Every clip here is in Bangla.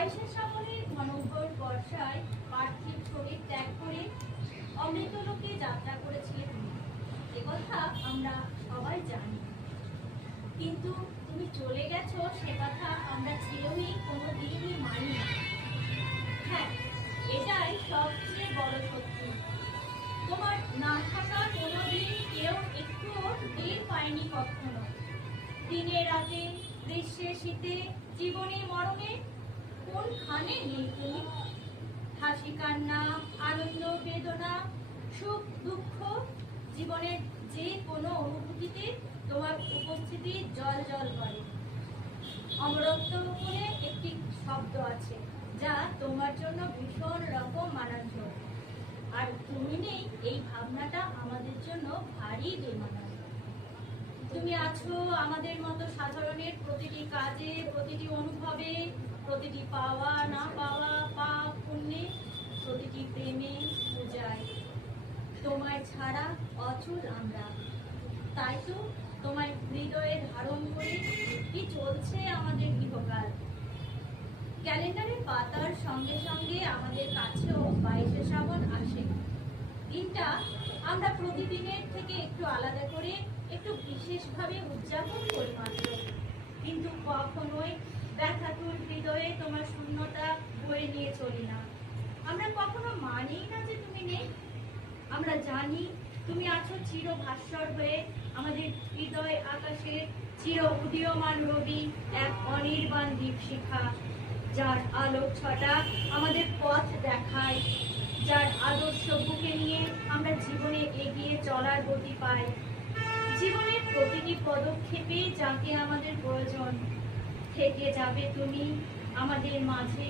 বাইশের শ্রাবণের ঘনঘোর বর্ষায় পার্থিব শরীর ত্যাগ করে অমৃতলোকে যাত্রা করেছিলে তুমি, একথা আমরা সবাই জানি। কিন্তু তুমি চলে গেছো সে কথা আমরা কেউই কোনোদিনই মানি না। হ্যাঁ, এটাই সবচেয়ে বড় সত্যি। তোমার না থাকা কোনোদিন কেউ একটুও টের পায়নি কখনো। দিনে রাতে, গ্রীষ্মে শীতে, জীবনে মরণে কোনখানে নেই তুমি। হাসি কান্না, আনন্দ বেদনা, সুখ দুঃখ, জীবনের যে কোনো অনুভূতিতে তোমার উপস্থিতি জল জল করে। অমরত্ব বলে একটি শব্দ আছে যা তোমার জন্য ভীষণ রকম মানানসই। আর তুমি নেই এই ভাবনাটা আমাদের জন্য ভারী বেমানান। তুমি আছো আমাদের মতো সাধারণের প্রতিটি কাজে, প্রতিটি অনুভবে, প্রতিটি পাওয়া না পাওয়া, পাপ পুণ্যে, প্রতিটি প্রেমে পূজায়। তোমায় ছাড়া অচল আমরা, তাই তো তোমায় হৃদয়ে ধারণ করে কি চলছে আমাদের গৃহকাল। ক্যালেন্ডারের পাতার সঙ্গে সঙ্গে আমাদের কাছেও 22শে শ্রাবণ আসে। দিনটা আমরা প্রতিদিনের থেকে একটু আলাদা করে একটু বিশেষভাবে উদযাপন করি মাত্র। কিন্তু কখনোই ব্যথাতুর হৃদয়ে তোমার শূন্যতা বয়ে নিয়ে চলি না। আমরা কখনো মানি না যে তুমি নেই। আমরা জানি তুমি আছো চির ভাস্বর হয়ে, আমাদের হৃদয় আকাশের চির উদীয়মান রবি, এক অনির্বাণ দীপশিখা, যার আলোক ছটা আমাদের পথ দেখায়, যার আদর্শ বুকে নিয়ে আমরা জীবনে এগিয়ে চলার গতি পাই। জীবনের প্রতিটি পদক্ষেপে যাকে আমাদের প্রয়োজন, থেকে যাবে তুমি আমাদের মাঝে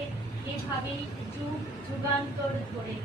এভাবেই যুগ যুগান্তর ধরে।